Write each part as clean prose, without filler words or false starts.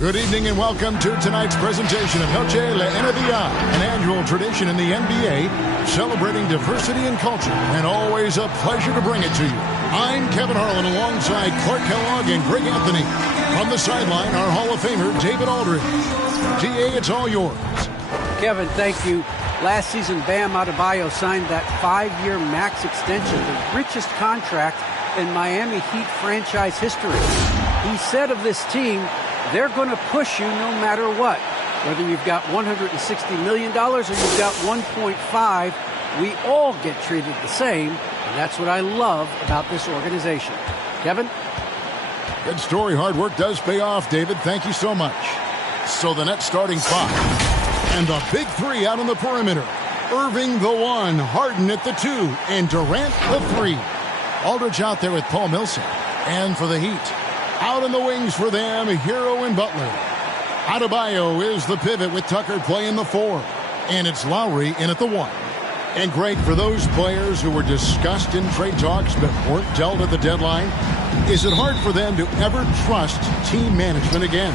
Good evening and welcome to tonight's presentation of Noche La NBA, an annual tradition in the NBA celebrating diversity and culture, and always a pleasure to bring it to you. I'm Kevin Harlan alongside Clark Kellogg and Greg Anthony. From the sideline, our Hall of Famer, David Aldridge. DA, it's all yours. Kevin, thank you. Last season, Bam Adebayo signed that 5-year max extension, the richest contract in Miami Heat franchise history. He said of this team, they're going to push you no matter what. Whether you've got $160 million or you've got 1.5, we all get treated the same, and that's what I love about this organization. Kevin? Good story. Hard work does pay off, David. Thank you so much. So the Nets starting 5. And the big 3 out on the perimeter. Irving the 1, Harden at the 2, and Durant the 3. Aldridge out there with Paul Millsap. And for the Heat, out in the wings for them, Hero and Butler. Adebayo is the pivot with Tucker playing the 4. And it's Lowry in at the 1. And Greg, for those players who were discussed in trade talks but weren't dealt at the deadline, is it hard for them to ever trust team management again?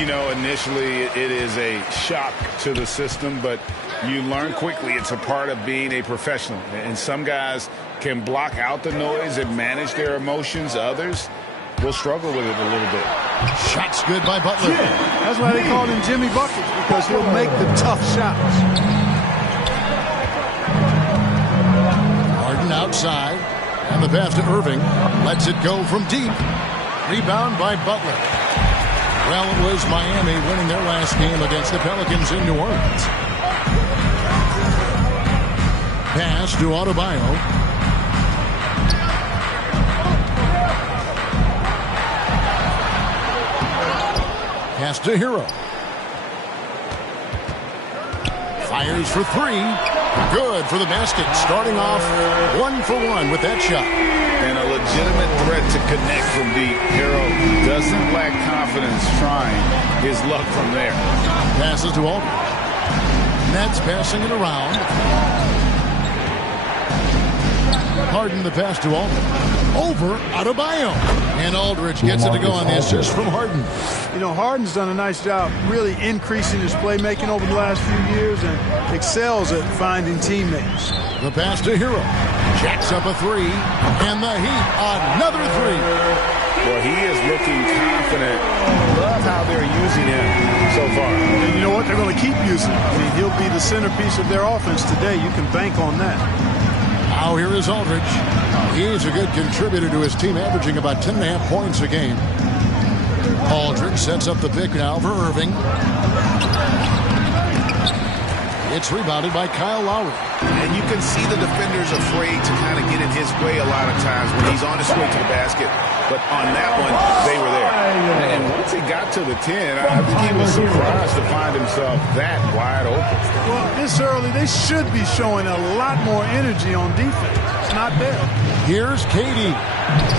You know, initially it is a shock to the system, but you learn quickly it's a part of being a professional. And some guys can block out the noise and manage their emotions. Others will struggle with it a little bit. Shots good by Butler. That's why they call him Jimmy Buckets, because he'll make the tough shots. Harden outside, and the pass to Irving. Lets it go from deep. Rebound by Butler. Well, it was Miami winning their last game against the Pelicans in New Orleans. Pass to Adebayo. Pass to Hero. Fires for 3. Good for the basket. Starting off 1 for 1 with that shot. And a legitimate threat to connect from deep. Hero doesn't lack confidence trying his luck from there. Passes to Aldridge. Nets passing it around. Harden the pass to Aldridge. Over Adebayo. And Aldridge gets it to go on the assist from Harden. You know, Harden's done a nice job really increasing his playmaking over the last few years and excels at finding teammates. The pass to Hero. Jacks up a 3. And the Heat, another 3. Well, he is looking confident. Love how they're using him so far. And you know what? They're going to keep using him. I mean, he'll be the centerpiece of their offense today. You can bank on that. Now here is Aldridge. He's a good contributor to his team, averaging about 10.5 points a game. Aldridge sets up the pick now for Irving. It's rebounded by Kyle Lowry. And you can see the defenders afraid to kind of get in his way a lot of times when he's on his way to the basket. But on that one, they were there. And once he got to the 10, I think he was surprised to find himself that wide open. Well, this early, they should be showing a lot more energy on defense. It's not there. Here's KD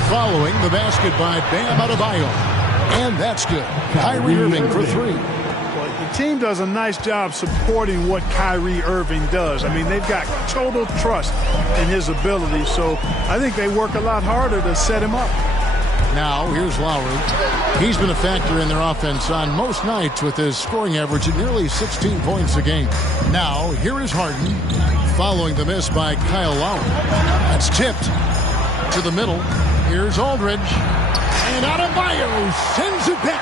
following the basket by Bam Adebayo. And that's good. Kyrie Irving for 3. The team does a nice job supporting what Kyrie Irving does. I mean, they've got total trust in his ability, so I think they work a lot harder to set him up. Now, here's Lowry. He's been a factor in their offense on most nights with his scoring average at nearly 16 points a game. Now, here is Harden following the miss by Kyle Lowry. That's tipped to the middle. Here's Aldridge. And Adebayo sends it back.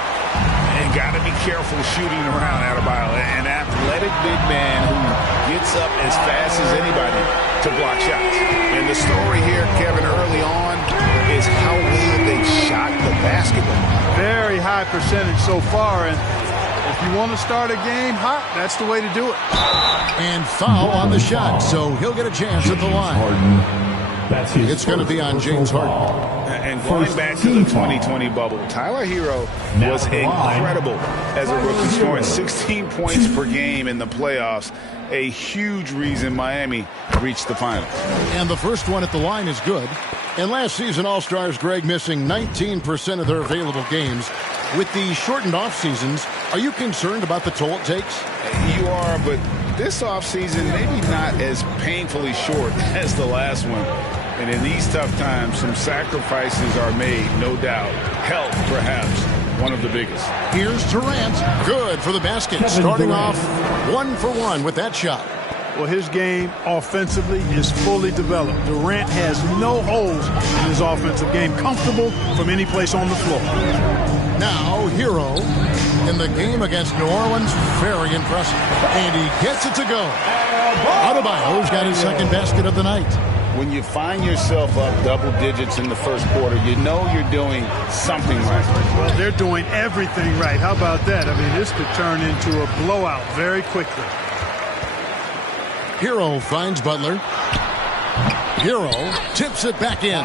And got to be careful shooting around Adebayo. An athletic big man who gets up as fast as anybody to block shots. And the story here, Kevin, early on is how well they shot the basketball. Very high percentage so far. And if you want to start a game hot, that's the way to do it. And foul on the shot, so he'll get a chance at the line. It's going to be on James Harden. And going back to the 2020 bubble, Tyler Hero was incredible as a rookie, scoring 16 points per game in the playoffs. A huge reason Miami reached the finals. And the first one at the line is good. And last season, All-Stars Greg missing 19% of their available games. With the shortened off seasons, are you concerned about the toll it takes? You are, but this offseason maybe not as painfully short as the last one. And in these tough times, some sacrifices are made, no doubt. Health, perhaps. one of the biggest. Here's Durant. Good for the basket. Starting off 1 for 1 with that shot. Well, his game offensively is fully developed. Durant has no holes in his offensive game. Comfortable from any place on the floor. Now, Hero in the game against New Orleans. Very impressive. And he gets it to go. Adebayo's got his second basket of the night. When you find yourself up double digits in the first quarter, you know you're doing something right. Well, they're doing everything right. How about that? I mean, this could turn into a blowout very quickly. Hero finds Butler. Hero tips it back in.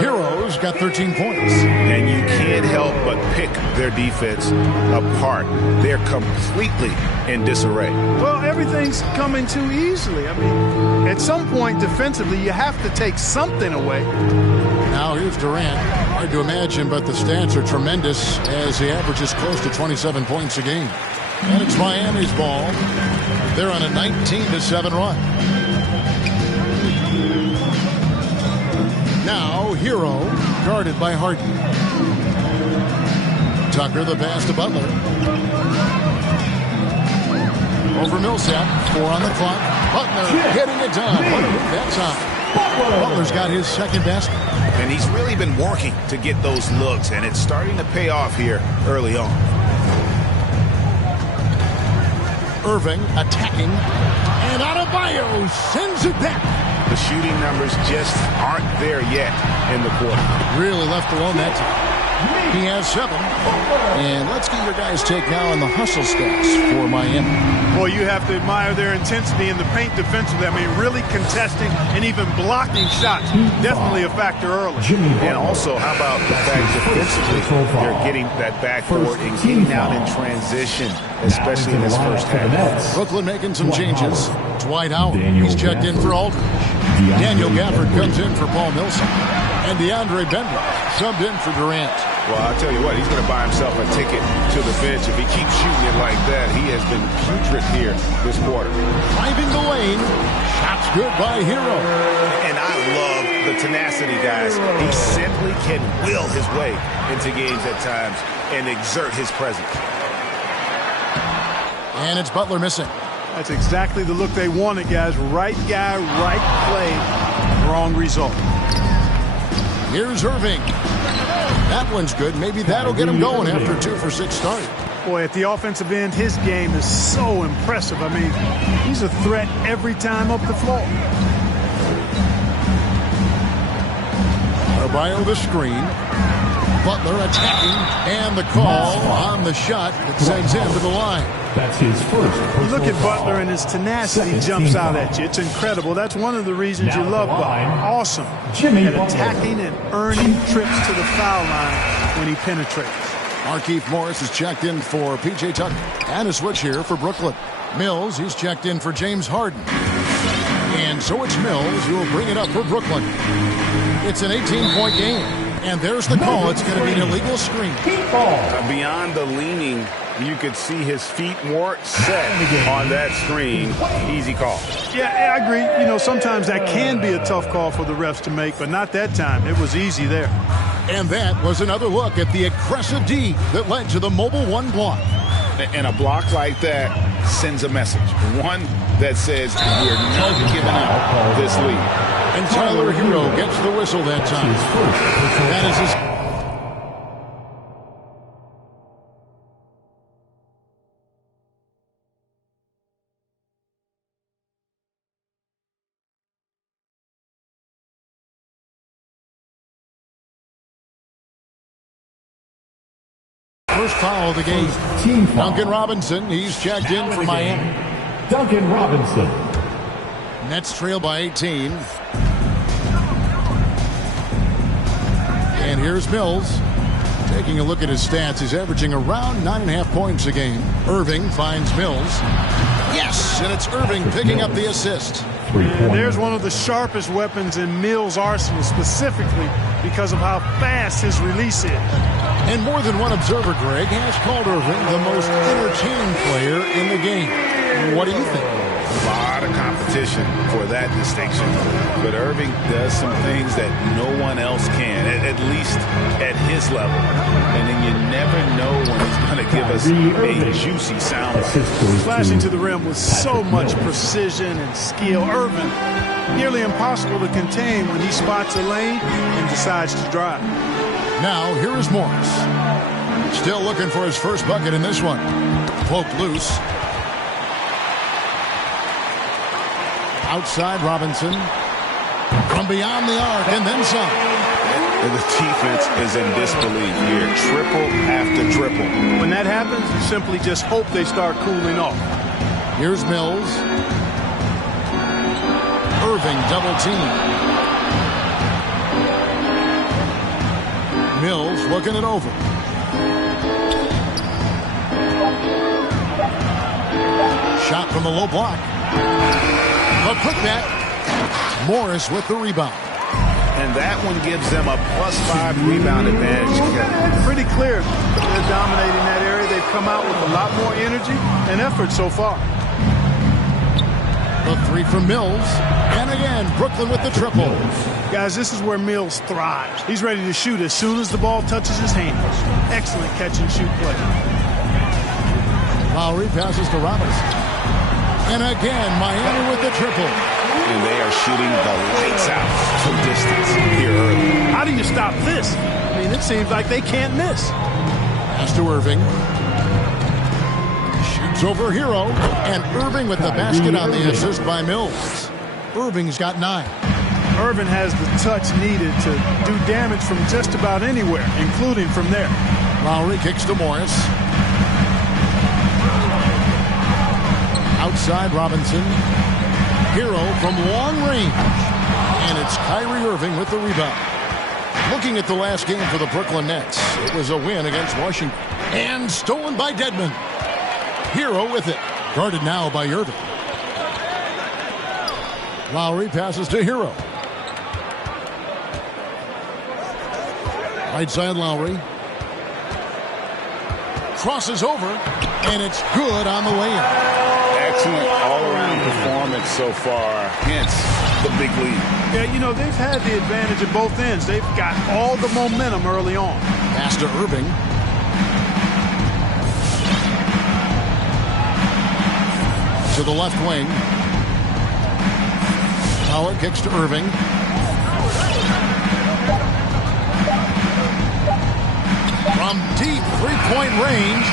Hero's got 13 points. And you can't help but pick their defense apart. They're completely in disarray. Well, everything's coming too easily. I mean, at some point defensively, you have to take something away. Now here's Durant. Hard to imagine, but the stats are tremendous as he averages close to 27 points a game. And it's Miami's ball. They're on a 19-7 run. Now Hero guarded by Harden. Tucker the pass to Butler. Over Millsap. 4 on the clock. Butler getting it done. What a move that time. Butler's got his second basket. And he's really been working to get those looks, and it's starting to pay off here early on. Irving attacking. And Adebayo sends it back. The shooting numbers just aren't there yet in the quarter. Really left alone that time. He has 7. And let's get your guys' take now on the hustle stats for Miami. Well, you have to admire their intensity in the paint defensively. I mean, really contesting and even blocking shots. Definitely a factor early. And also, how about the fact defensively, they're getting that backboard and getting out in transition, especially in this first half. Brooklyn making some changes. Dwight Howard, he's checked in for Aldridge. Daniel Gafford comes in for Paul Millsap. And DeAndre Bembry subbed in for Durant. Well, I'll tell you what, he's going to buy himself a ticket to the bench. If he keeps shooting it like that, he has been putrid here this quarter. Driving the lane. Shots good by Hero. And I love the tenacity, guys. He simply can will his way into games at times and exert his presence. And it's Butler missing. That's exactly the look they wanted, guys. Right guy, right play, wrong result. Here's Irving. That one's good. Maybe that'll get him going after a 2 for 6 start. Boy, at the offensive end, his game is so impressive. I mean, he's a threat every time up the floor. Adebayo the screen. Butler attacking. And the call on the shot that sends him to the line. That's his first. You look at Butler and his tenacity jumps out at you. It's incredible. That's one of the reasons you love Butler. Awesome at attacking and earning trips to the foul line when he penetrates. Markieff Morris is checked in for P.J. Tucker. And a switch here for Brooklyn. Mills, he's checked in for James Harden. And so it's Mills who will bring it up for Brooklyn. It's an 18-point game. And there's the call. It's going to be an illegal screen. Beyond the leaning, you could see his feet more set on that screen. Easy call. Yeah, I agree. You know, sometimes that can be a tough call for the refs to make, but not that time. It was easy there. And that was another look at the aggressive D that led to the Mobile One block. And a block like that sends a message. One that says we're not giving up this lead. And Tyler Hero gets the whistle that time. That is his... First foul of the game. Duncan Robinson, he's checked in for Miami. Duncan Robinson. Nets trail by 18. And here's Mills. Taking a look at his stats, he's averaging around 9.5 points a game. Irving finds Mills. Yes, and it's Irving picking up the assist. There's one of the sharpest weapons in Mills' arsenal, specifically because of how fast his release is. And more than one observer, Greg, has called Irving the most entertaining player in the game. What do you think? A lot of competition for that distinction. But Irving does some things that no one else can. at least at his level. And then you never know when he's going to give us a juicy sound. Slashing to the rim with so much precision and skill. Irving, nearly impossible to contain when he spots a lane and decides to drive. Now, here is Morris. Still looking for his first bucket in this one. Poked loose. Outside Robinson. From beyond the arc and then some. And the defense is in disbelief here. Triple after triple. When that happens, you simply just hope they start cooling off. Here's Mills. Irving double team. Mills looking it over. Shot from the low block. A putback. Morris with the rebound. And that one gives them a +5 rebound advantage. Pretty clear. They're dominating that area. They've come out with a lot more energy and effort so far. The three from Mills. And again, Brooklyn with the triple. Guys, this is where Mills thrives. He's ready to shoot as soon as the ball touches his hands. Excellent catch and shoot play. Lowry passes to Robinson. And again, Miami with the triple. And they are shooting the lights out from distance here early. How do you stop this? I mean, it seems like they can't miss. Pass to Irving. Shoots over Hero. And Irving with the basket on the assist by Mills. Irving's got 9. Irving has the touch needed to do damage from just about anywhere, including from there. Lowry kicks to Morris. Outside Robinson. Hero from long range. And it's Kyrie Irving with the rebound. Looking at the last game for the Brooklyn Nets, it was a win against Washington. And stolen by Dedmon. Hero with it. Guarded now by Irving. Lowry passes to Hero. Right side Lowry. Crosses over. And it's good on the way in. Excellent all-around performance so far, hence the big lead. Yeah, you know, they've had the advantage at both ends. They've got all the momentum early on. Pass to Irving. To the left wing. Howard kicks to Irving. From deep three-point range.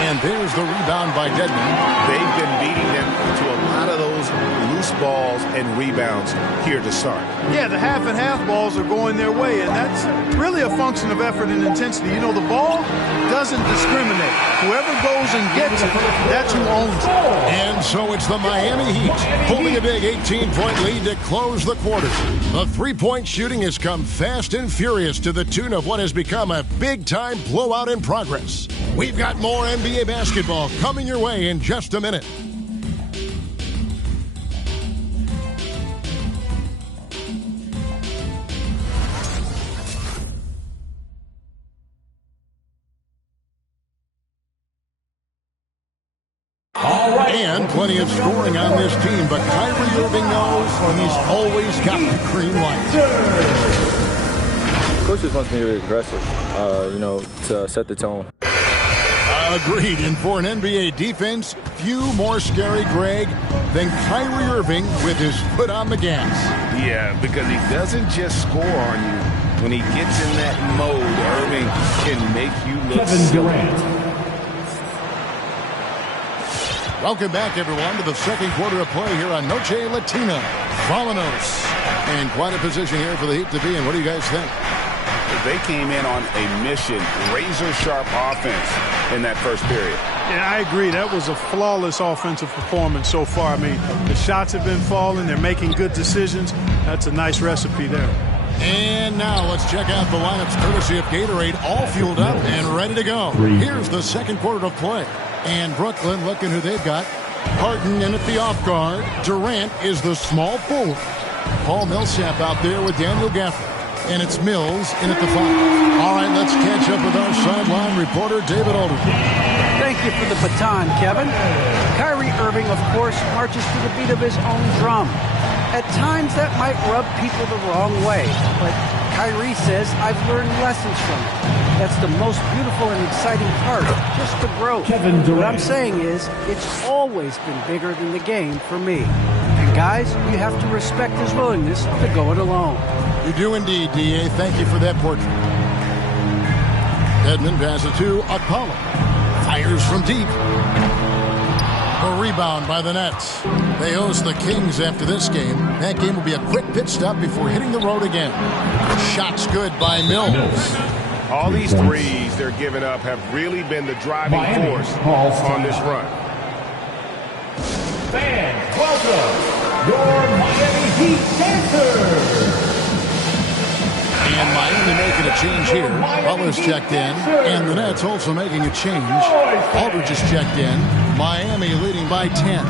And there's the rebound by Dedmon. They've been beating them to a lot of those loose balls and rebounds here to start. Yeah, the half and half balls are going their way, and that's really a function of effort and intensity. You know, the ball doesn't discriminate. Whoever goes and gets it, that's who owns it. And so it's the Miami Heat holding a big 18-point lead to close the quarter. The three-point shooting has come fast and furious to the tune of what has become a big-time blowout in progress. We've got more NBA basketball coming your way in just a minute. And plenty of scoring on this team, but Kyrie Irving knows he's always got the green light. Coach just wants me to be aggressive, to set the tone. Agreed. And for an NBA defense, few more scary, Greg, than Kyrie Irving with his foot on the gas. Yeah, because he doesn't just score on you. When he gets in that mode, Irving can make you look Kevin silly. Durant. Welcome back, everyone, to the second quarter of play here on Noche Latina. Vamonos. And quite a position here for the Heat to be in. What do you guys think? They came in on a mission, razor-sharp offense in that first period. Yeah, I agree. That was a flawless offensive performance so far. I mean, the shots have been falling. They're making good decisions. That's a nice recipe there. And now let's check out the lineups courtesy of Gatorade, all fueled up and ready to go. Here's the second quarter of play. And Brooklyn, looking who they've got. Harden in at the off guard. Durant is the small forward. Paul Millsap out there with Daniel Gafford. And it's Mills in at the 5. All right, let's catch up with our sideline reporter, David Alderton. Thank you for the baton, Kevin. Kyrie Irving, of course, marches to the beat of his own drum. At times, that might rub people the wrong way, but Kyrie says I've learned lessons from it. That's the most beautiful and exciting part, just the growth. Kevin Durant. What I'm saying is, it's always been bigger than the game for me. And guys, you have to respect his willingness to go it alone. You do indeed, D.A. Thank you for that portrait. Dedmon passes to Okpala. Fires from deep. A rebound by the Nets. They host the Kings after this game. That game will be a quick pit stop before hitting the road again. Shots good by Mills. All these threes they're giving up have really been the driving force on this run. Fans, welcome your Miami Heat Panthers. And Miami making a change here. Butler's checked in. And the Nets also making a change. Aldridge is checked in. Miami leading by 10.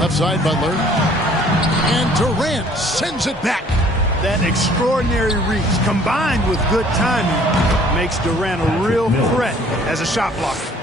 Left side, Butler. And Durant sends it back. That extraordinary reach combined with good timing makes Durant a real threat as a shot blocker.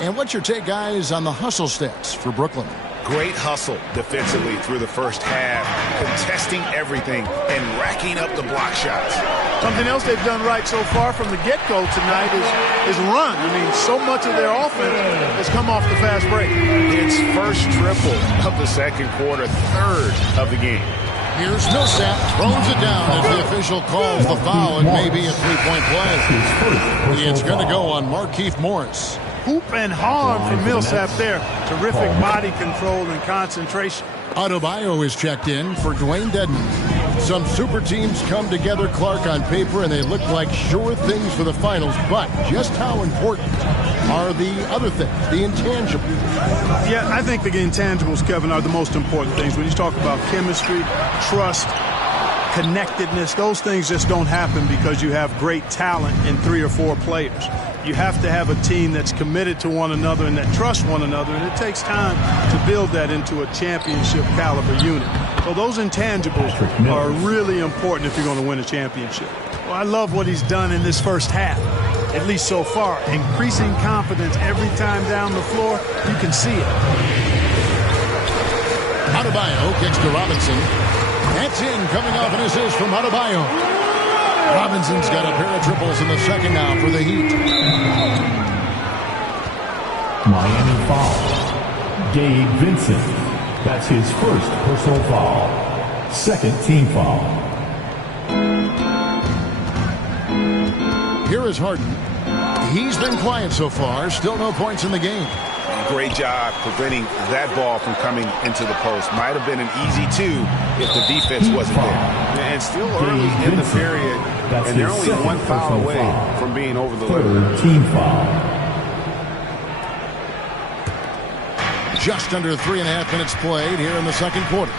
And what's your take, guys, on the hustle stats for Brooklyn? Great hustle defensively through the first half, contesting everything and racking up the block shots. Something else they've done right so far from the get-go tonight is run. I mean, so much of their offense has come off the fast break. It's first triple of the second quarter, third of the game. Here's Millsap, throws it down as the official calls the foul. It may be a three-point play. It's going to go on Markieff Morris. Hoop and harm from Millsap there. Terrific body control and concentration. Adebayo is checked in for Dwayne Dedmon. Some super teams come together, Clark, on paper, and they look like sure things for the finals. But just how important are the other things, the intangibles? Yeah, I think the intangibles, Kevin, are the most important things. When you talk about chemistry, trust, connectedness, those things just don't happen because you have great talent in 3 or 4 players. You have to have a team that's committed to one another and that trusts one another, and it takes time to build that into a championship caliber unit. So those intangibles are really important if you're going to win a championship. Well, I love what he's done in this first half, at least so far. Increasing confidence every time down the floor. You can see it. Adebayo kicks to Robinson. That's in, coming off an assist from Adebayo. Robinson's got a pair of triples in the second now for the Heat. Miami foul. Gabe Vincent. That's his first personal foul. Second team foul. Here is Harden. He's been quiet so far. Still no points in the game. Great job preventing that ball from coming into the post. Might have been an easy 2 if the defense wasn't there. And still early in the period, and they're only one foul away from being over the limit. Third team foul. Just under 3.5 minutes played here in the second quarter.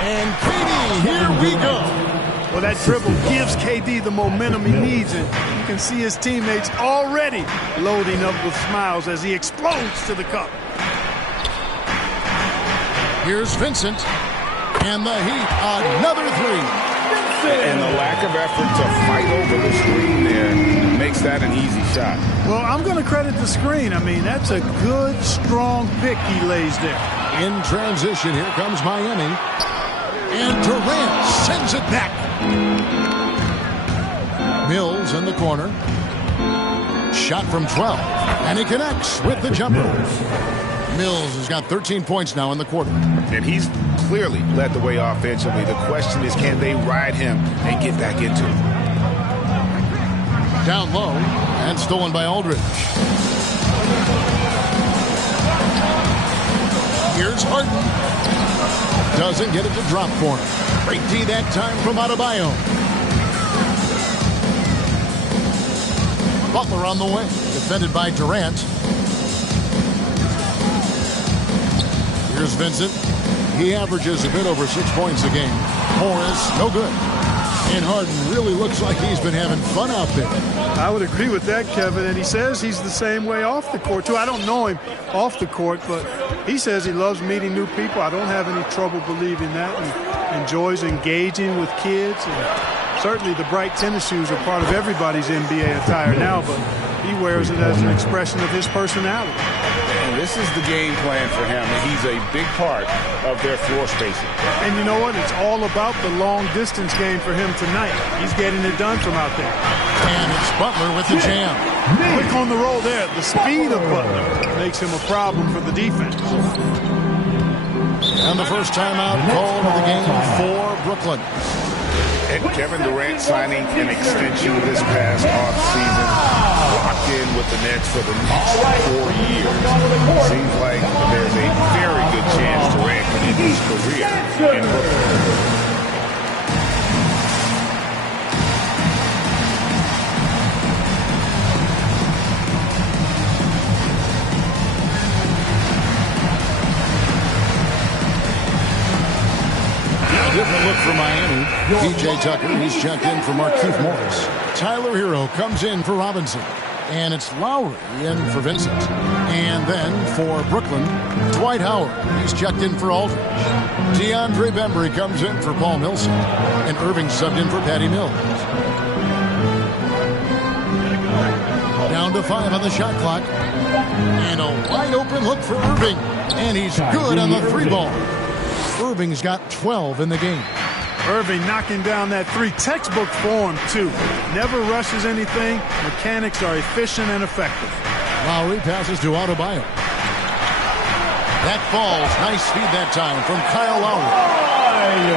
And KD, here we go. Well, that dribble gives KD the momentum he needs, and you can see his teammates already loading up with smiles as he explodes to the cup. Here's Vincent, and the Heat, another 3. And the lack of effort to fight over the screen there makes that an easy shot. Well, I'm going to credit the screen. I mean, that's a good, strong pick he lays there. In transition, here comes Miami. And Durant sends it back. Mills in the corner. Shot from 12. And he connects with the jumper. Mills has got 13 points now in the quarter. And he's clearly led the way offensively. The question is, can they ride him and get back into it? Down low and stolen by Aldridge. Here's Harden. Doesn't get it to drop for him. Great D that time from Adebayo. Butler on the way. Defended by Durant. Here's Vincent. He averages a bit over 6 points a game. Morris, no good. And Harden really looks like he's been having fun out there. I would agree with that, Kevin. And he says he's the same way off the court, too. I don't know him off the court, but he says he loves meeting new people. I don't have any trouble believing that. He enjoys engaging with kids. And certainly the bright tennis shoes are part of everybody's NBA attire now, but he wears it as an expression of his personality. And This is the game plan for him, and he's a big part of their floor spacing. And you know what? It's all about the long-distance game for him tonight. He's getting it done from out there. And it's Butler with the jam. Quick on the roll there. The speed of Butler makes him a problem for the defense. And the first timeout called of the game for Brooklyn. And Kevin Durant signing an extension this past offseason, locked in with the Nets for the next 4 years. Seems like there's a very good chance Durant can end his career in Brooklyn. Different look for Miami. P.J. Tucker, he's checked in for Markieff Morris. Tyler Hero comes in for Robinson. And it's Lowry in for Vincent. And then for Brooklyn, Dwight Howard. He's checked in for Aldridge. DeAndre Bembry comes in for Paul Millsap. And Irving subbed in for Patty Mills. Down to 5 on the shot clock. And a wide open look for Irving. And he's good on the 3 ball. Irving's got 12 in the game. Irving knocking down that 3. Textbook form, too. Never rushes anything. Mechanics are efficient and effective. Lowry passes to Adebayo. That falls. Nice speed that time from Kyle Lowry.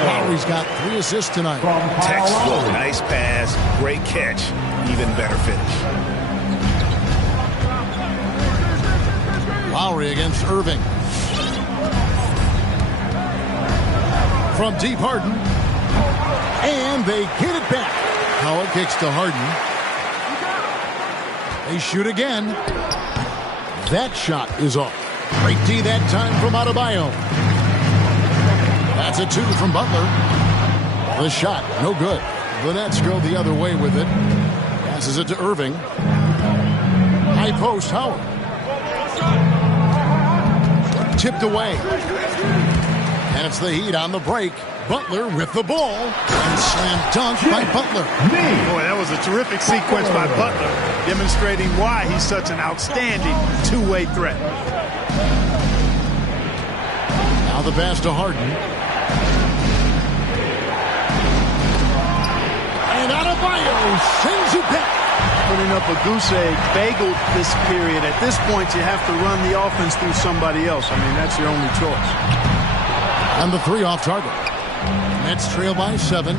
Lowry's got 3 assists tonight. Textbook. Nice pass. Great catch. Even better finish. Lowry against Irving. From deep, Harden. And they get it back. Howard kicks to Harden. They shoot again. That shot is off. Great D that time from Adebayo. That's a 2 from Butler. The shot, no good. The Nets go the other way with it. Passes it to Irving. High post, Howard. Tipped away. And it's the Heat on the break. Butler with the ball. And slam dunk by Butler. Boy, that was a terrific sequence by Butler, demonstrating why he's such an outstanding two-way threat. Now the pass to Harden. And Adebayo sends it back. Putting up a goose egg, bagel this period. At this point, you have to run the offense through somebody else. I mean, that's your only choice. And the 3 off target. Nets trail by 7.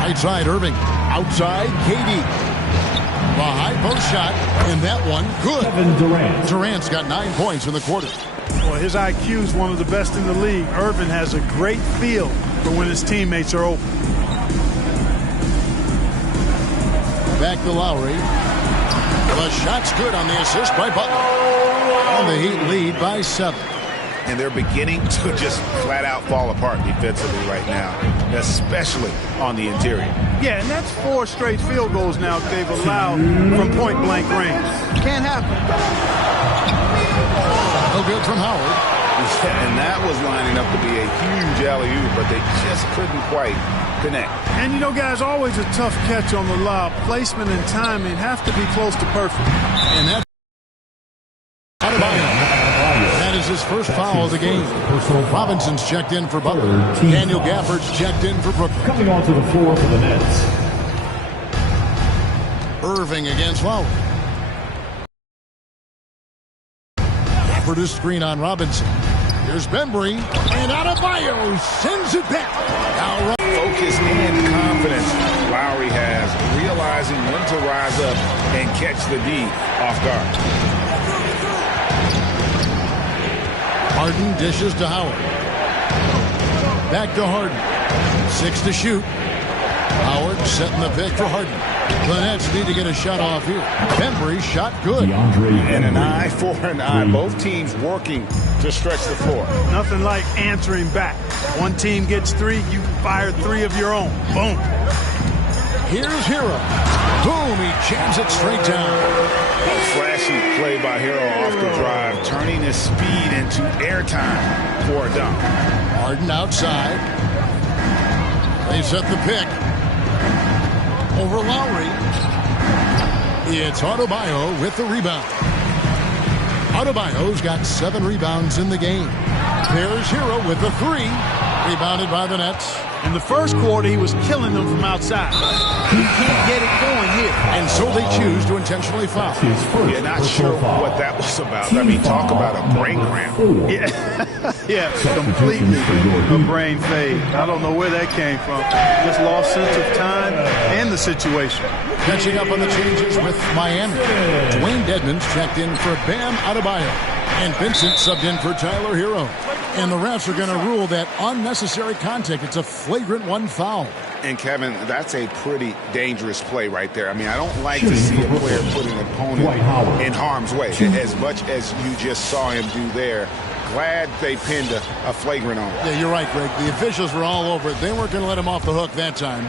Right side, Irving. Outside, KD. The high post shot, and that one good. Kevin Durant. Durant's got 9 points in the quarter. Well, his IQ is one of the best in the league. Irving has a great feel for when his teammates are open. Back to Lowry. The shot's good on the assist by Butler. And the Heat lead by 7. And they're beginning to just flat out fall apart defensively right now, especially on the interior. Yeah, and that's 4 straight field goals now they've allowed from point-blank range. Can't happen. No good from Howard. And that was lining up to be a huge alley-oop, but they just couldn't quite connect. And, you know, guys, always a tough catch on the lob. Placement and timing have to be close to perfect. And that's Adebayo. That is his first foul of the game. Robinson's checked in for Butler. Daniel Gafford's checked in for Brooklyn. Coming onto the floor for the Nets. Irving against Lowry. Gafford is screen on Robinson. Here's Bembry. And Adebayo sends it back. Now focus and confidence Lowry has, realizing when to rise up and catch the D off guard. Harden dishes to Howard. Back to Harden. 6 to shoot. Howard setting the pick for Harden. The Nets need to get a shot off here. Bembry shot good. And an eye for an eye. Both teams working to stretch the floor. Nothing like answering back. One team gets 3, you fire 3 of your own. Boom. Here's Hero. Boom, he jams it straight down. A flashy play by Hero off the drive, turning his speed into airtime for a dunk. Harden outside. They set the pick. Over Lowry. It's Adebayo with the rebound. Adebayo's got 7 rebounds in the game. There's Hero with the 3. Rebounded by the Nets. In the first quarter, he was killing them from outside. He can't get it going here. And so they choose to intentionally foul. Yeah, not sure what that was about. I mean, talk about a brain cramp. Yeah, completely a brain fade. I don't know where that came from. Just lost sense of time and the situation. Catching up on the changes with Miami. Dwayne Dedmon's checked in for Bam Adebayo. And Vincent subbed in for Tyler Hero. And the refs are going to rule that unnecessary contact. It's a flagrant 1 foul. And, Kevin, that's a pretty dangerous play right there. I mean, I don't like to see a player put an opponent in harm's way, as much as you just saw him do there. Glad they pinned a flagrant on him. Yeah, you're right, Greg. The officials were all over it. They weren't going to let him off the hook that time.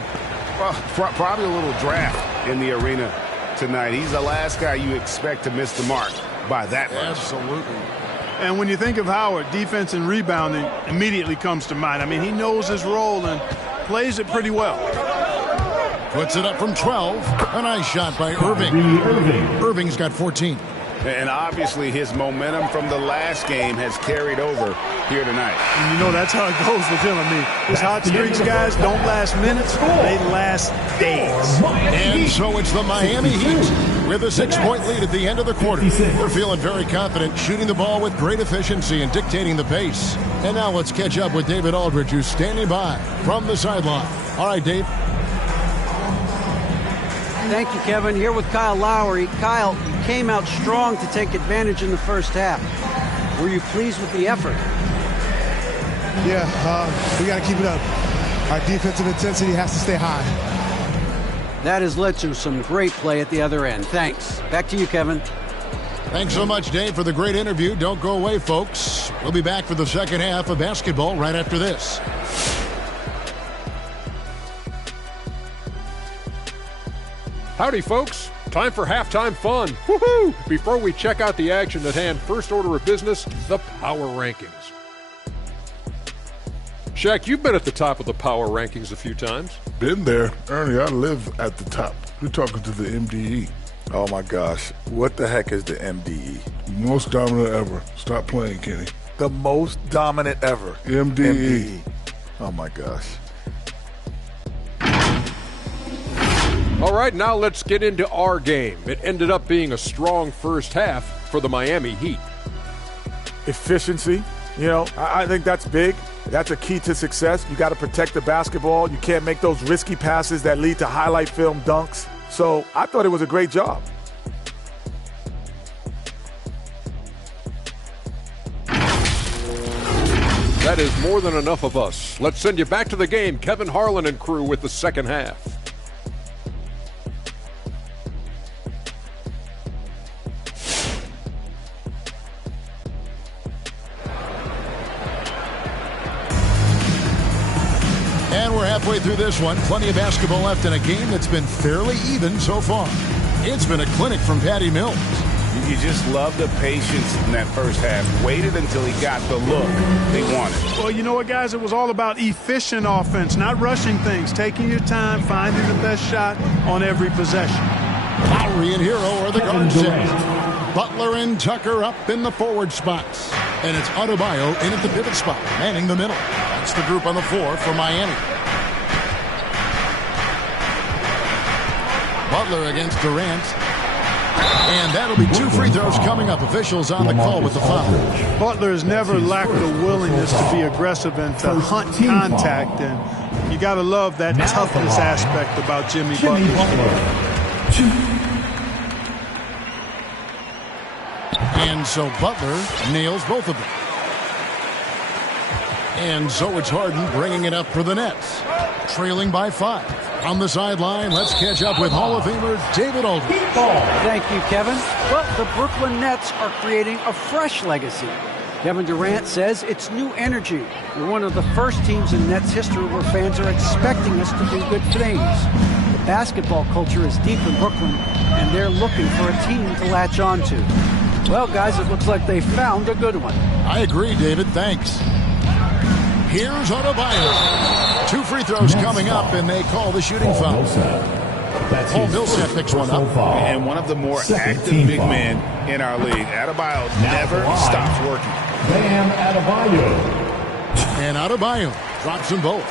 Well, probably a little draft in the arena tonight. He's the last guy you expect to miss the mark by that much. Absolutely. And when you think of Howard, defense and rebounding immediately comes to mind. I mean, he knows his role and plays it pretty well. Puts it up from 12. A nice shot by Irving. Irving's got 14. And obviously his momentum from the last game has carried over here tonight. And you know that's how it goes with him. I mean, his hot streaks, guys, don't last minutes. They last days. And so it's the Miami Heat with a 6-point lead at the end of the quarter. They're feeling very confident, shooting the ball with great efficiency and dictating the pace. And now let's catch up with David Aldridge, who's standing by from the sideline. All right, Dave. Thank you, Kevin. Here with Kyle Lowry. Kyle, you came out strong to take advantage in the first half. Were you pleased with the effort? Yeah, we got to keep it up. Our defensive intensity has to stay high. That has led to some great play at the other end. Thanks. Back to you, Kevin. Thanks so much, Dave, for the great interview. Don't go away, folks. We'll be back for the second half of basketball right after this. Howdy, folks. Time for halftime fun. Woohoo! Before we check out the action at hand, first order of business, the power rankings. Shaq, you've been at the top of the power rankings a few times. Been there. Ernie, I live at the top. You're talking to the MDE. Oh, my gosh. What the heck is the MDE? Most dominant ever. Stop playing, Kenny. The most dominant ever. MDE. Oh, my gosh. All right, now let's get into our game. It ended up being a strong first half for the Miami Heat. Efficiency, I think that's big. That's a key to success. You got to protect the basketball. You can't make those risky passes that lead to highlight film dunks. So I thought it was a great job. That is more than enough of us. Let's send you back to the game. Kevin Harlan and crew with the second half. Halfway through this one, plenty of basketball left in a game that's been fairly even so far. It's been a clinic from Patty Mills. You just love the patience in that first half. Waited until he got the look they wanted. Well, you know what, guys? It was all about efficient offense, not rushing things, taking your time, finding the best shot on every possession. Lowry and Hero are the guard set. Butler and Tucker up in the forward spots. And it's Adebayo in at the pivot spot, manning the middle. That's the group on the floor for Miami. Butler against Durant. And that'll be 2 free throws coming up. Officials on the call with the foul. Butler has never lacked the willingness to be aggressive and to hunt contact. And you got to love that toughness aspect about Jimmy Butler. And so Butler nails both of them. And so it's Harden bringing it up for the Nets. Trailing by 5. On the sideline, let's catch up with Hall of Famer David Aldridge. Thank you, Kevin. Well, the Brooklyn Nets are creating a fresh legacy. Kevin Durant says it's new energy. We're one of the first teams in Nets history where fans are expecting us to do good things. The basketball culture is deep in Brooklyn, and they're looking for a team to latch on to. Well, guys, it looks like they found a good one. I agree, David. Thanks. Here's Adebayo. 2 free throws coming up, and they call the shooting foul. That's Paul his Millsap first picks one up. personal foul. And one of the more Second active team big foul. men in our league. Adebayo Now never the line. stops working. Bam Adebayo. And Adebayo drops them both.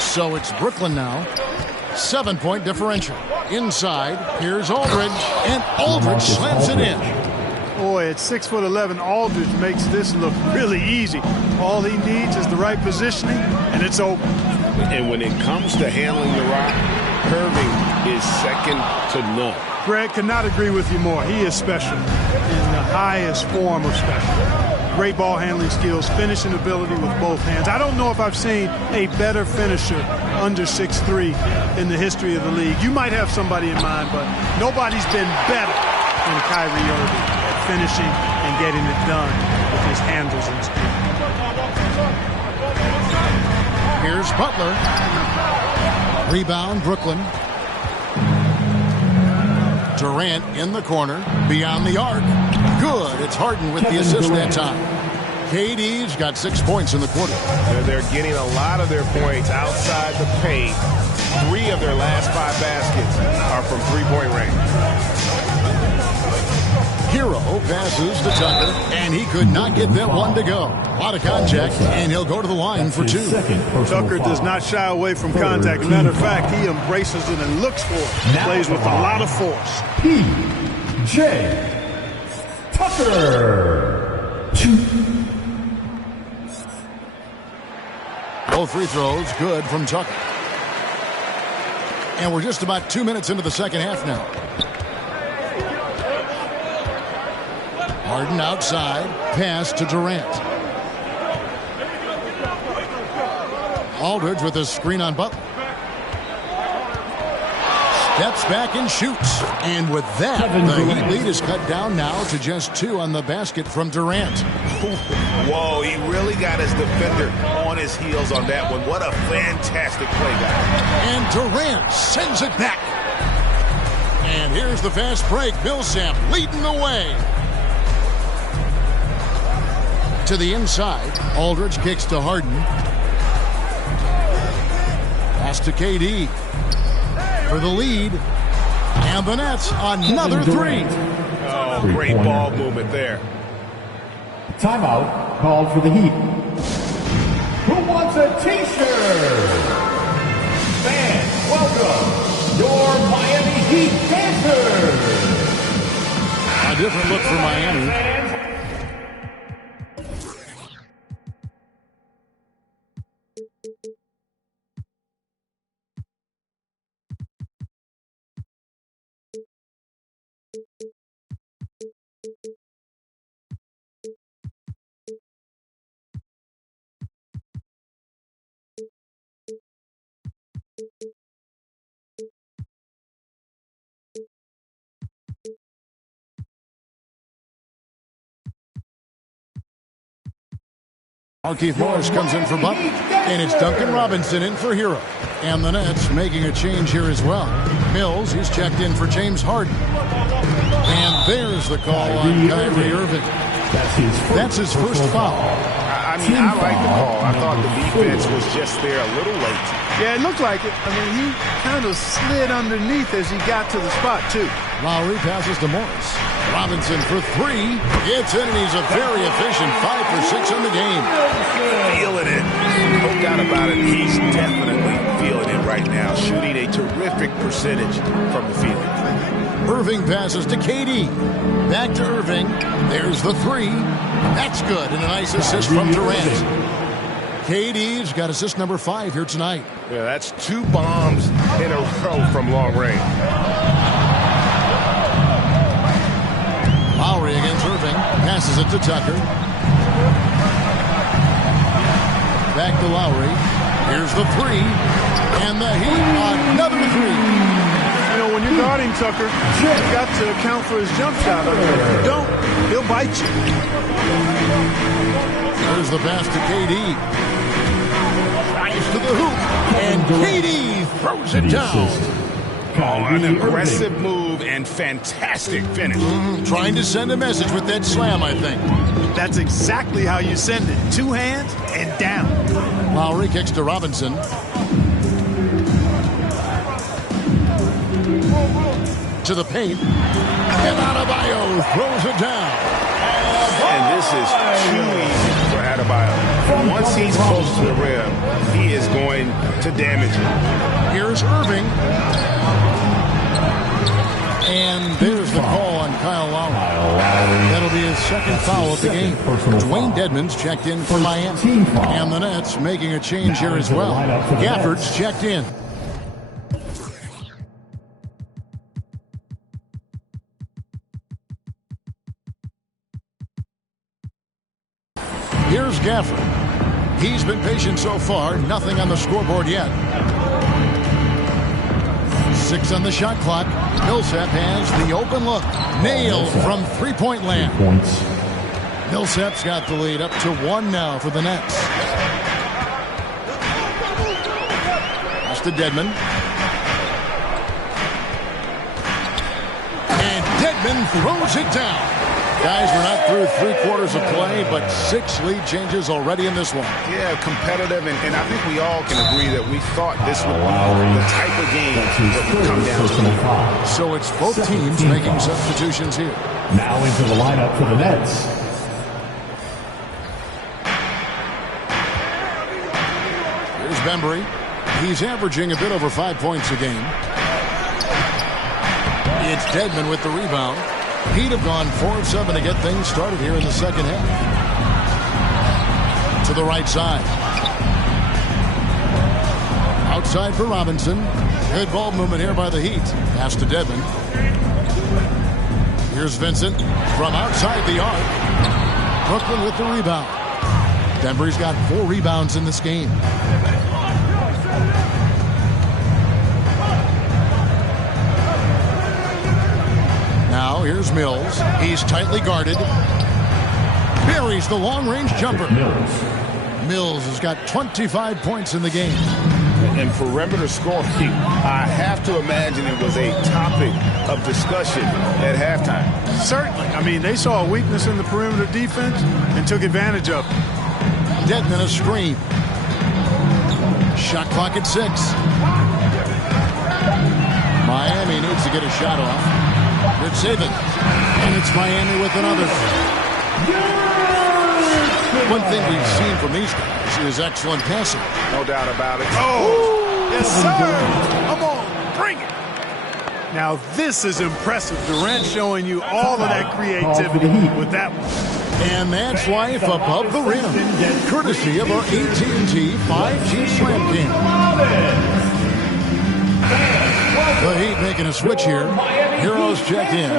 So it's Brooklyn now. 7-point differential. Inside, here's Aldridge, and Aldridge slams it in. Boy, at 6'11", Aldridge makes this look really easy. All he needs is the right positioning, and it's open. And when it comes to handling the rock, Irving is second to none. Greg, could not agree with you more. He is special in the highest form of special. Great ball handling skills, finishing ability with both hands. I don't know if I've seen a better finisher under 6'3" in the history of the league. You might have somebody in mind, but nobody's been better than Kyrie Irving at finishing and getting it done with his handles and speed. Here's Butler. Rebound, Brooklyn. Durant in the corner, beyond the arc. Good. It's Harden with the assist that time. KD's got 6 points in the quarter. They're getting a lot of their points outside the paint. 3 of their last 5 baskets are from three-point range. Hero passes to Tucker, and he could not get that one to go. A lot of contact, and he'll go to the line for 2. Tucker does not shy away from contact. As a matter of fact, he embraces it and looks for it. Plays with a lot of force. P.J. Tucker. 2. Both free throws good from Tucker. And we're just about 2 minutes into the second half now. Harden outside, pass to Durant. Aldridge with a screen on Butler. Steps back and shoots. And with that, the Heat lead is cut down now to just 2 on the basket from Durant. Whoa, he really got his defender on his heels on that one. What a fantastic play, guys. And Durant sends it back. And here's the fast break. Millsap leading the way. To the inside. Aldridge kicks to Harden. Pass to KD. For the lead. And the Nets, another 3. Oh, great ball movement there. Timeout called for the Heat. Who wants a T-shirt? Fans, welcome your Miami Heat Panthers. A different look for Miami. Keith Morris comes in for Butler, and it's Duncan Robinson in for Hero. And the Nets making a change here as well. Mills, he's checked in for James Harden. And there's the call on Kyrie Irving. That's his first foul. I mean, I like the call. I thought the defense was just there a little late. Yeah, it looked like it. I mean, he kind of slid underneath as he got to the spot, too. Lowry passes to Morris. Robinson for 3. Gets in, and he's a very efficient 5 for 6 in the game. Feeling it. No doubt about it. He's definitely feeling it right now. Shooting a terrific percentage from the field. Irving passes to KD. Back to Irving. There's the 3. That's good, and a nice assist from Durant. KD's got assist number 5 here tonight. Yeah, that's 2 bombs in a row from long range. Lowry against Irving. Passes it to Tucker. Back to Lowry. Here's the 3. And the Heat, another 3. You know, when you're guarding Tucker, you've got to account for his jump shot. I mean, if you don't, he'll bite you. There's the pass to KD. Drives to the hoop. And KD throws it down. An aggressive move and fantastic finish. Trying to send a message with that slam, I think. That's exactly how you send it. 2 hands and down. Lowry kicks to Robinson. To the paint. And Adebayo throws it down. And this is too easy for Adebayo. Once he's close to the rim, he is going to damage it. Here's Irving. And there's the call on Kyle Lowry. That'll be his second foul of the game. Dwayne Dedmon's checked in for Miami. And the Nets making a change here as well. Gafford's checked in. Here's Gafford. He's been patient so far. Nothing on the scoreboard yet. 6 on the shot clock. Millsap has the open look. Nailed from three-point land. Millsap's got the lead up to 1 now for the Nets. Pass to Dedmon. And Dedmon throws it down. Guys, we're not through 3 quarters of play, but 6 lead changes already in this one. Yeah, competitive, and I think we all can agree that we thought this would be the type of game that would come down to. So it's both teams making substitutions here. Now into the lineup for the Nets. Here's Bembry. He's averaging a bit over 5 points a game. It's Dedmon with the rebound. He'd have gone 4 of 7 to get things started here in the second half. To the right side. Outside for Robinson. Good ball movement here by the Heat. Pass to Dedmon. Here's Vincent from outside the arc. Brooklyn with the rebound. Bembry's got 4 rebounds in this game. Now here's Mills. He's tightly guarded. Buries the long-range jumper. Mills has got 25 points in the game. And perimeter scoring, I have to imagine it was a topic of discussion at halftime. Certainly. I mean, they saw a weakness in the perimeter defense and took advantage of it. Dedmon a screen. Shot clock at 6. Miami needs to get a shot off. Good saving. And it's Miami with another. One thing we've seen from these guys is excellent passing. No doubt about it. Oh! Yes, sir! Come on, bring it! Now, this is impressive. Durant showing you all of that creativity with that one. And that's life above the rim. Courtesy of our AT&T 5G Slam Cam. The Heat making a switch here. Heroes checked in.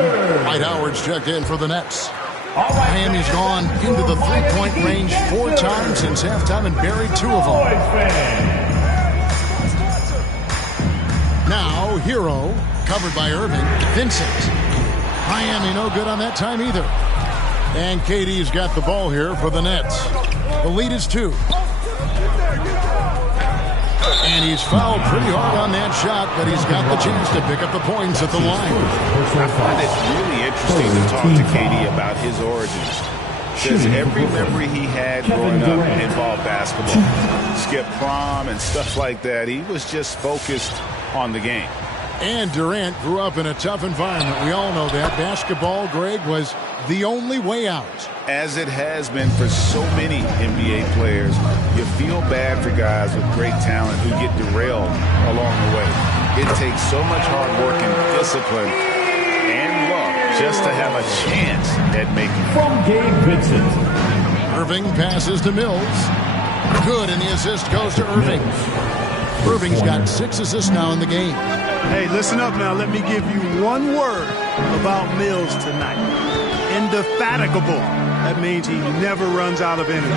Dwight Howard's checked in for the Nets. Miami's gone into the three-point range 4 times since halftime and buried 2 of them. Now, Hero, covered by Irving. Vincent. Miami no good on that time either. And KD's got the ball here for the Nets. The lead is 2. And he's fouled pretty hard on that shot, but he's got the chance to pick up the points at the line. I find it really interesting to talk to KD about his origins. Says every memory he had growing up involved basketball. Skip prom and stuff like that. He was just focused on the game. And Durant grew up in a tough environment. We all know that. Basketball, Greg, was the only way out. As it has been for so many NBA players, you feel bad for guys with great talent who get derailed along the way. It takes so much hard work and discipline and luck just to have a chance at making it. From Gabe Vincent. Irving passes to Mills. Good, and the assist goes to Irving. Irving's got 6 assists now in the game. Hey, listen up now. Let me give you one word about Mills tonight. Indefatigable. That means he never runs out of energy.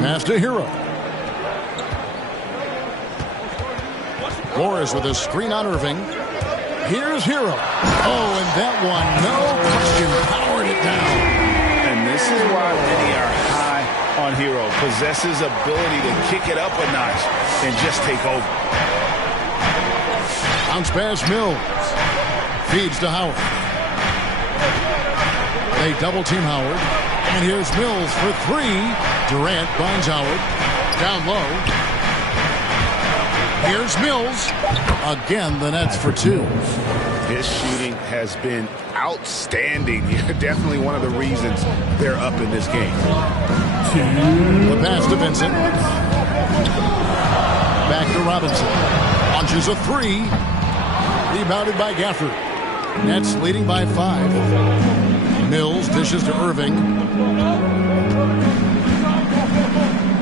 Pass to Hero. Morris with a screen on Irving. Here's Hero. Oh, and that one, no question, powered it down. And this is why many are high on Hero. Possesses ability to kick it up a notch and just take over. Bounce pass Mills. Feeds to Howard. They double team Howard. And here's Mills for 3. Durant finds Howard. Down low. Here's Mills. Again, the Nets for two. His shooting has been outstanding. Definitely one of the reasons they're up in this game. The pass to Vincent. Back to Robinson. Launches a three. Rebounded by Gafford. Nets leading by 5. Mills dishes to Irving.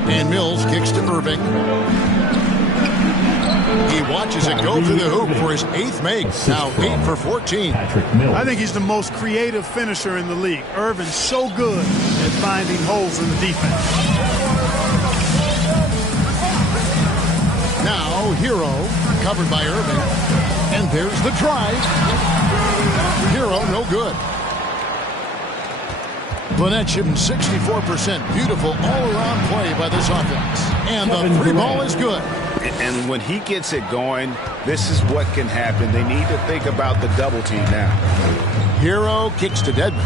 And Mills kicks to Irving. He watches it go through the hoop for his 8th make. Now 8 for 14. I think he's the most creative finisher in the league. Irving's so good at finding holes in the defense. Now Hero, covered by Irving. And there's the drive. Hero, no good. Lynette shooting 64%. Beautiful all-around play by this offense. And the three ball is good. And when he gets it going, this is what can happen. They need to think about the double team now. Hero kicks to Dedmon.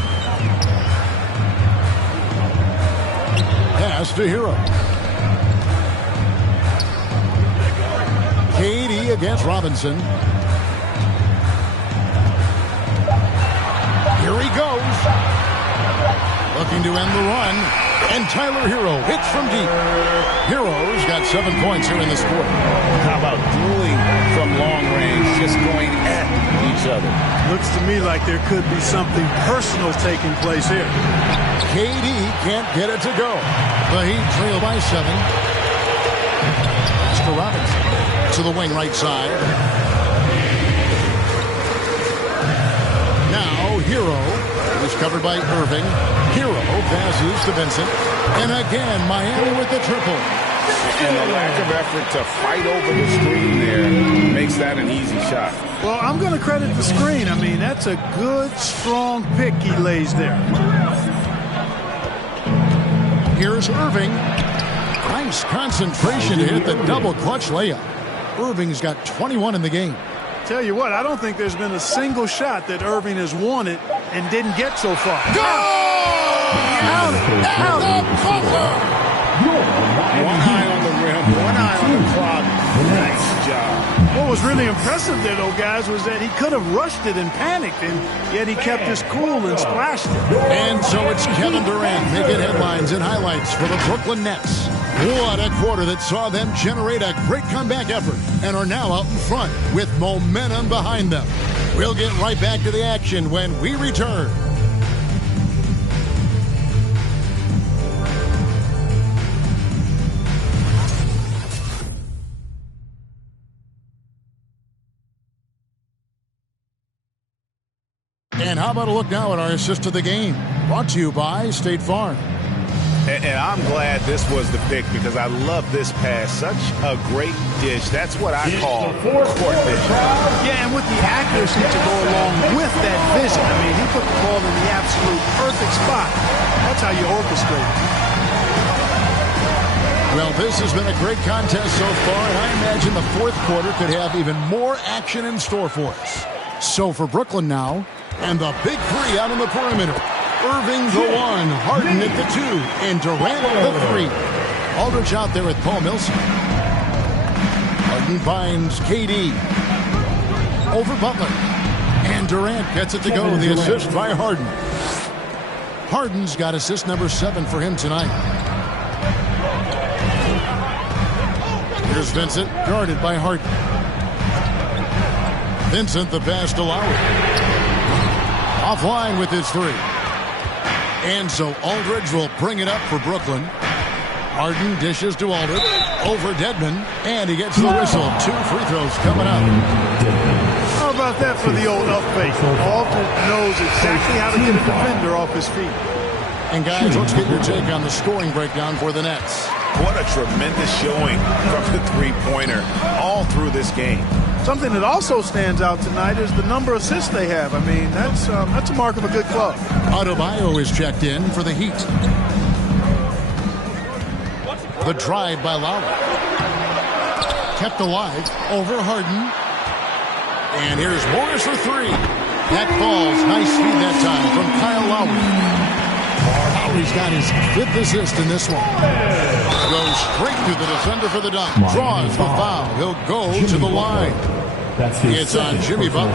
Pass to Hero. KD against Robinson. Here he goes. Looking to end the run. And Tyler Hero hits from deep. Hero's got 7 points here in this quarter. How about dueling from long range, just going at each other? Looks to me like there could be something personal taking place here. KD can't get it to go. The Heat trail by 7. Pass to Robinson. To the wing right side. Now Hero is covered by Irving. Hero passes to Vincent. And again, Miami with the triple. And the lack of effort to fight over the screen there makes that an easy shot. Well, I'm going to credit the screen. I mean, that's a good, strong pick he lays there. Here's Irving. Nice concentration to hit the double clutch layup. Irving's got 21 in the game. Tell you what, I don't think there's been a single shot that Irving has wanted and didn't get so far. Go! One eye on the rim, one eye on the clock. Nice job. What was really impressive there, though, guys, was that he could have rushed it and panicked, and yet he kept his cool and splashed it. And so it's Kevin Durant making headlines and highlights for the Brooklyn Nets. What a quarter that saw them generate a great comeback effort and are now out in front with momentum behind them. We'll get right back to the action when we return. And how about a look now at our assist of the game? Brought to you by State Farm. And I'm glad this was the pick because I love this pass. Such a great dish. That's what I call court vision. Yeah, and with the accuracy to go along with that vision. I mean, he put the ball in the absolute perfect spot. That's how you orchestrate it. Well, this has been a great contest so far, and I imagine the fourth quarter could have even more action in store for us. So for Brooklyn now, and the big three out on the perimeter. Irving the 1, Harden at the 2, and Durant the 3. Aldridge out there with Paul Millsap. Harden finds KD. Over Butler. And Durant gets it to go. The assist by Harden. Harden's got assist number 7 for him tonight. Here's Vincent, guarded by Harden. Vincent, the pass to Lowry. Offline with his 3. And so Aldridge will bring it up for Brooklyn. Harden dishes to Aldridge. Over Dedmon. And he gets the whistle. 2 free throws coming up. How about that for the old up fake? Aldridge knows exactly how to get a defender off his feet. And guys, let's get your take on the scoring breakdown for the Nets. What a tremendous showing from the three-pointer all through this game. Something that also stands out tonight is the number of assists they have. I mean, that's a mark of a good club. Adebayo is checked in for the Heat. The drive by Lowry. Kept alive over Harden. And here's Morris for 3. That falls. Nice feed that time from Kyle Lowry. Lowry's got his 5th assist in this one. Goes Straight through the defender for the dunk. Draws the foul. He'll go to the line. It's on Jimmy Butler.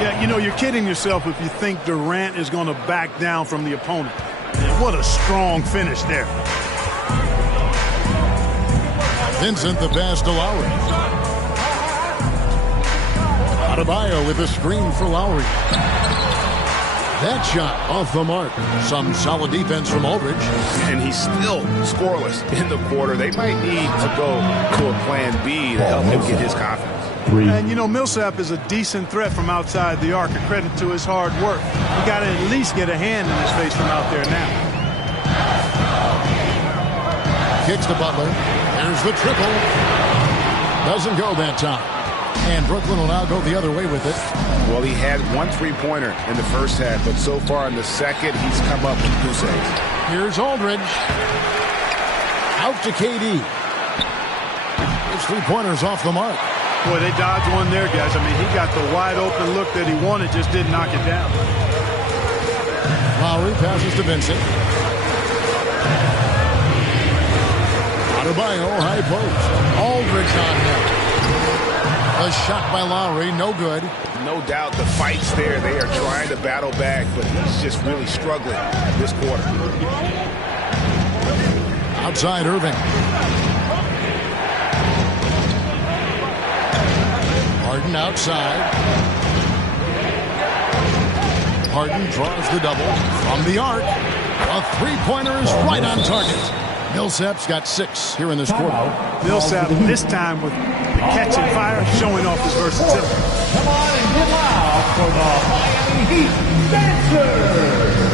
Yeah, you know, you're kidding yourself if you think Durant is going to back down from the opponent. And what a strong finish there. Vincent the pass to Lowry. Adebayo with a screen for Lowry. That shot off the mark. Some solid defense from Aldridge. And he's still scoreless in the quarter. They might need to go to a plan B to help him get his confidence. And, you know, Millsap is a decent threat from outside the arc. A credit to his hard work. You got to at least get a hand in his face from out there now. Kicks to Butler. There's the triple. Doesn't go that time. And Brooklyn will now go the other way with it. Well, he had 1 3-pointer in the first half, but so far in the second, he's come up with goose eggs. Here's Aldridge. Out to KD. His 3-pointer's off the mark. Boy, they dodged one there, guys. I mean, he got the wide open look that he wanted, just didn't knock it down. Lowry passes to Vincent. Adebayo, high post. Aldridge on him. A shot by Lowry, no good. No doubt the fight's there. They are trying to battle back, but he's just really struggling this quarter. Outside Irving. Harden outside. Harden draws the double from the arc. A 3-pointer is right on target. Millsap's got 6 here in this quarter. Millsap this time with the catch and fire, showing off his versatility. Come on and get loud for the Miami Heat dancers.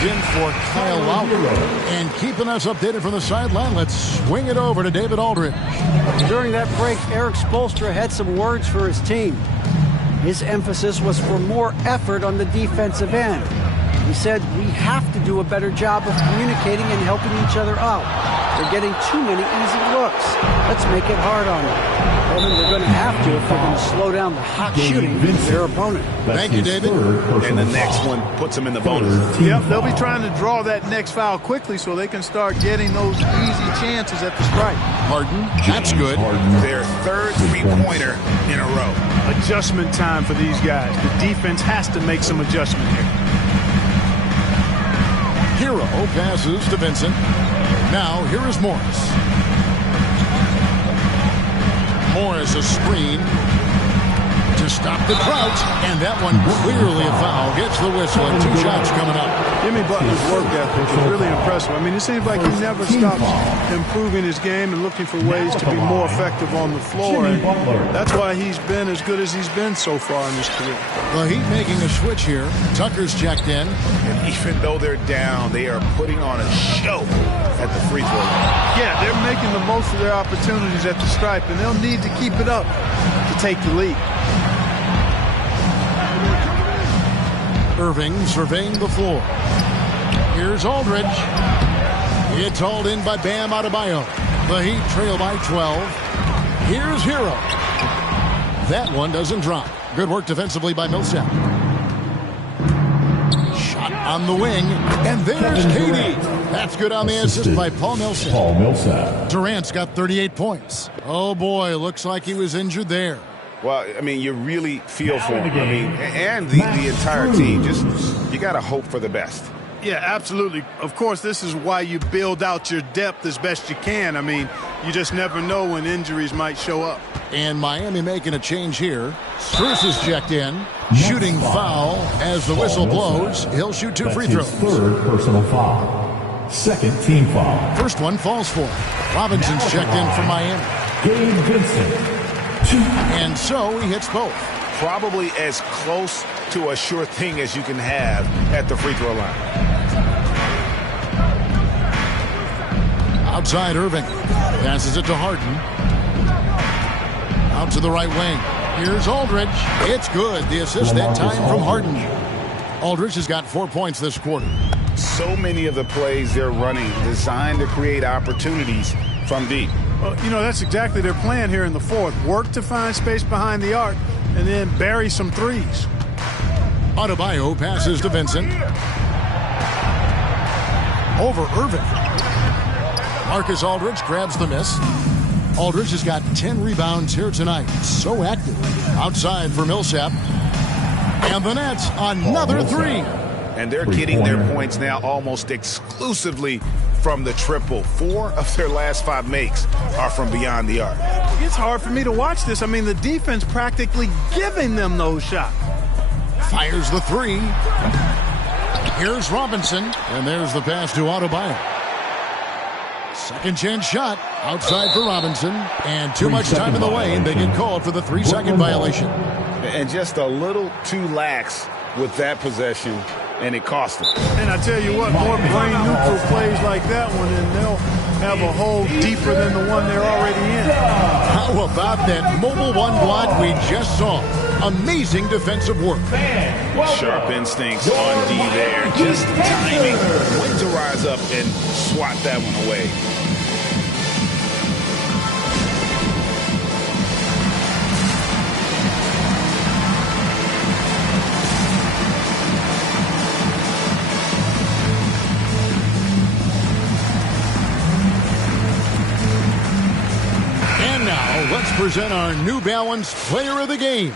In for Kyle Lowry. And keeping us updated from the sideline, let's swing it over to David Aldridge. During that break, Eric Spoelstra had some words for his team. His emphasis was for more effort on the defensive end. He said, we have to do a better job of communicating and helping each other out. They're getting too many easy looks. Let's make it hard on them. Well, then they're going to have to if they're going to slow down the hot shooting of their opponent. Thank you, David. And the next one puts them in the bonus. Yep, they'll be trying to draw that next foul quickly so they can start getting those easy chances at the strike. Harden, that's good. Their 3rd 3-pointer in a row. Adjustment time for these guys. The defense has to make some adjustment here. Hero passes to Vincent. Now, here is Morris. Morris, a screen to stop the drought, and that one clearly a foul. Gets the whistle, and 2 shots coming up. Jimmy Butler's work ethic is really impressive. I mean, it seems like he never stops improving his game and looking for ways to be more effective on the floor. And that's why he's been as good as he's been so far in his career. The Heat making a switch here. Tucker's checked in. And even though they're down, they are putting on a show at the free throw line. Yeah, they're making the most of their opportunities at the stripe, and they'll need to keep it up to take the lead. Irving surveying the floor. Here's Aldridge. It's hauled in by Bam Adebayo. The Heat trail by 12. Here's Hero. That one doesn't drop. Good work defensively by Millsap. Shot on the wing. And there's KD. That's good on the assist by Paul Millsap. Durant's got 38 points. Oh, boy, looks like he was injured there. Well, I mean, you really feel for him. I mean, and the entire team. Just, you got to hope for the best. Yeah, absolutely. Of course, this is why you build out your depth as best you can. I mean, you just never know when injuries might show up. And Miami making a change here. Strus is checked in. Shooting foul as the whistle blows. He'll shoot 2 free throws. Third personal foul. Second team foul. First one falls for him. Robinson's checked in for Miami. Gabe Vincent. 2. And so he hits both. Probably as close to a sure thing as you can have at the free throw line. Outside Irving. Passes it to Harden. Out to the right wing. Here's Aldridge. It's good. The assist that time from Harden. Aldridge has got 4 points this quarter. So many of the plays they're running designed to create opportunities from deep. Well, that's exactly their plan here in the fourth. Work to find space behind the arc and then bury some threes. Adebayo passes to Vincent. Over Irving. Marcus Aldridge grabs the miss. Aldridge has got 10 rebounds here tonight. So active. Outside for Millsap. And the Nets, another 3. And they're getting their points now almost exclusively from the triple. 4 of their last 5 makes are from beyond the arc. It's hard for me to watch this. I mean, the defense practically giving them those shots. Fires the 3. Here's Robinson. And there's the pass to Adebayo. Second chance shot outside for Robinson. And too much time in the lane. They get called for the 3-second violation. And just a little too lax with that possession, and it cost them. And I tell you what, more brain-neutral plays like that one, and they'll have a hole deeper than the one they're already in. How about that mobile 1 block we just saw? Amazing defensive work. Sharp instincts on D there. Just timing when to rise up and swat that one away. Let's present our New Balance Player of the Game,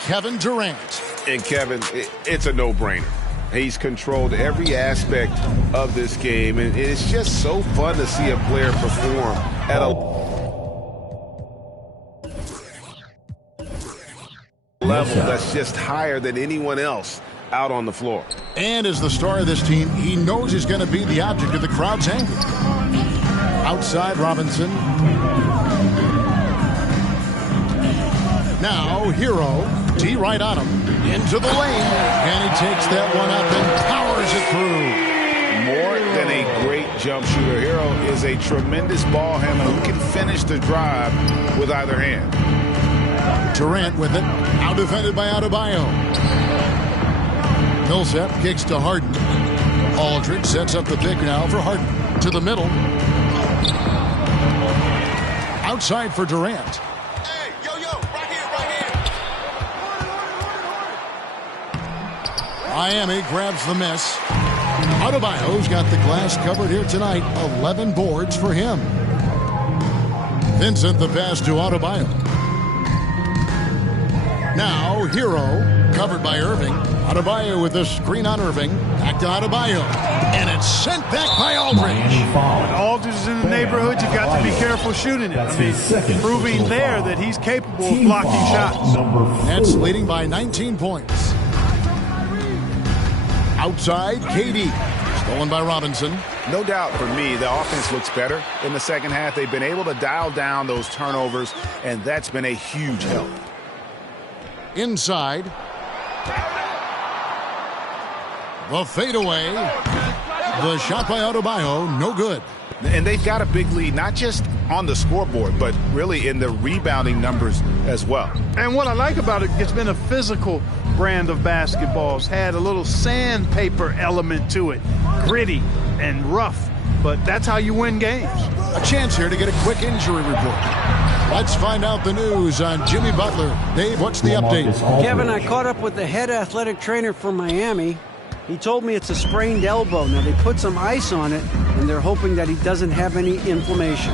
Kevin Durant. And Kevin, it's a no-brainer. He's controlled every aspect of this game, and it's just so fun to see a player perform at a level that's just higher than anyone else out on the floor. And as the star of this team, he knows he's going to be the object of the crowd's anger. Outside Robinson. Now, Hero, D right on him, into the lane, and he takes that one up and powers it through. More than a great jump shooter, Hero is a tremendous ball handler who can finish the drive with either hand. Durant with it, out defended by Adebayo. Millsap kicks to Harden. Aldridge sets up the pick now for Harden. To the middle. Outside for Durant. Miami grabs the miss. Adebayo's got the glass covered here tonight. 11 boards for him. Vincent the pass to Adebayo. Now Hero, covered by Irving. Adebayo with the screen on Irving. Back to Adebayo. And it's sent back by Aldridge. When Aldridge is in the neighborhood, you've got to be careful shooting it. I mean, proving there that he's capable of blocking shots. Nets leading by 19 points. Outside, KD. Stolen by Robinson. No doubt for me, the offense looks better in the second half. They've been able to dial down those turnovers, and that's been a huge help. Inside. The fadeaway. The shot by Adebayo, no good. And they've got a big lead, not just on the scoreboard, but really in the rebounding numbers as well. And what I like about it, it's been a physical brand of basketball. It's had a little sandpaper element to it. Gritty and rough, but that's how you win games. A chance here to get a quick injury report. Let's find out the news on Jimmy Butler. Dave, what's the update? Kevin, I caught up with the head athletic trainer for Miami. He told me it's a sprained elbow. Now, they put some ice on it, and they're hoping that he doesn't have any inflammation.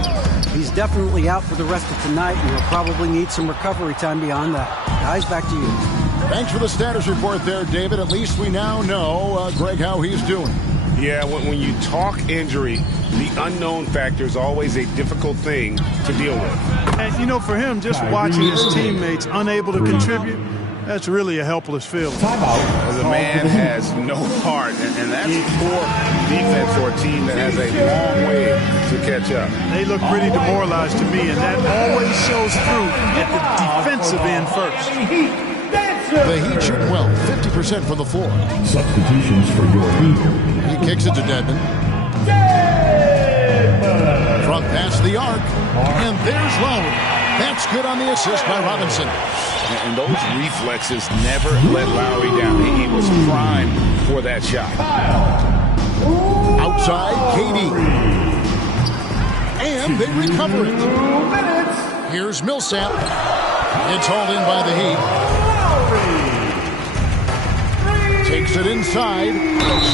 He's definitely out for the rest of tonight, and he'll probably need some recovery time beyond that. Guys, back to you. Thanks for the status report there, David. At least we now know, Greg, how he's doing. Yeah, when you talk injury, the unknown factor is always a difficult thing to deal with. And, you know, for him, just watching his teammates unable to contribute, that's really a helpless feeling. The man has no heart, and that's poor defense for a team that has a long way to catch up. They look pretty demoralized to me, and that always shows through at the defensive end first. The Heat shoot well, 50% from the floor. Substitutions for your Heat. He kicks it to Dedmon. Front past the arc, and there's Lowry. That's good on the assist by Robinson. And those reflexes never let Lowry down. He was primed for that shot. Outside, KD. And they recover it. Here's Millsap. It's hauled in by the Heat. Takes it inside.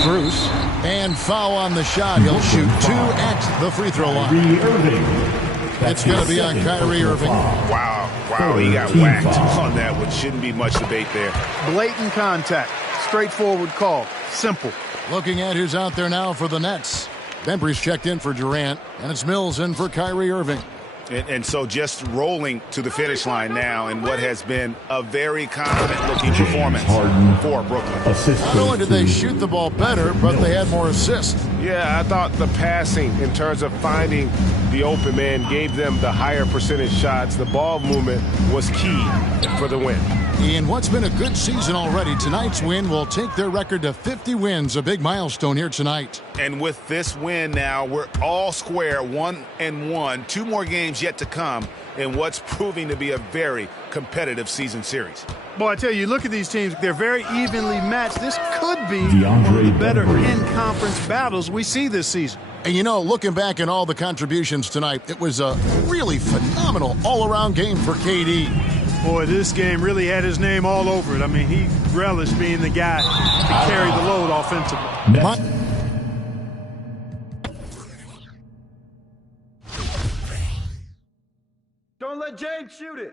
Strus. And foul on the shot. He'll shoot 2 at the free throw line. It's going to be on Kyrie Irving. Wow, he got whacked on that, which shouldn't be much debate there. Blatant contact. Straightforward call. Simple. Looking at who's out there now for the Nets. Bembry's checked in for Durant, and it's Mills in for Kyrie Irving. And so just rolling to the finish line now in what has been a very confident-looking performance for Brooklyn. Not only did they shoot the ball better, but they had more assists. Yeah, I thought the passing in terms of finding the open man gave them the higher percentage shots. The ball movement was key for the win. In what's been a good season already, tonight's win will take their record to 50 wins, a big milestone here tonight. And with this win now, we're all square, 1-1. 2 more games yet to come in what's proving to be a very competitive season series. Boy, I tell you, look at these teams. They're very evenly matched. This could be one of the better in-conference battles we see this season. And, you know, looking back at all the contributions tonight, it was a really phenomenal all-around game for KD. Boy, this game really had his name all over it. I mean, he relished being the guy to carry the load offensively. Don't let James shoot it.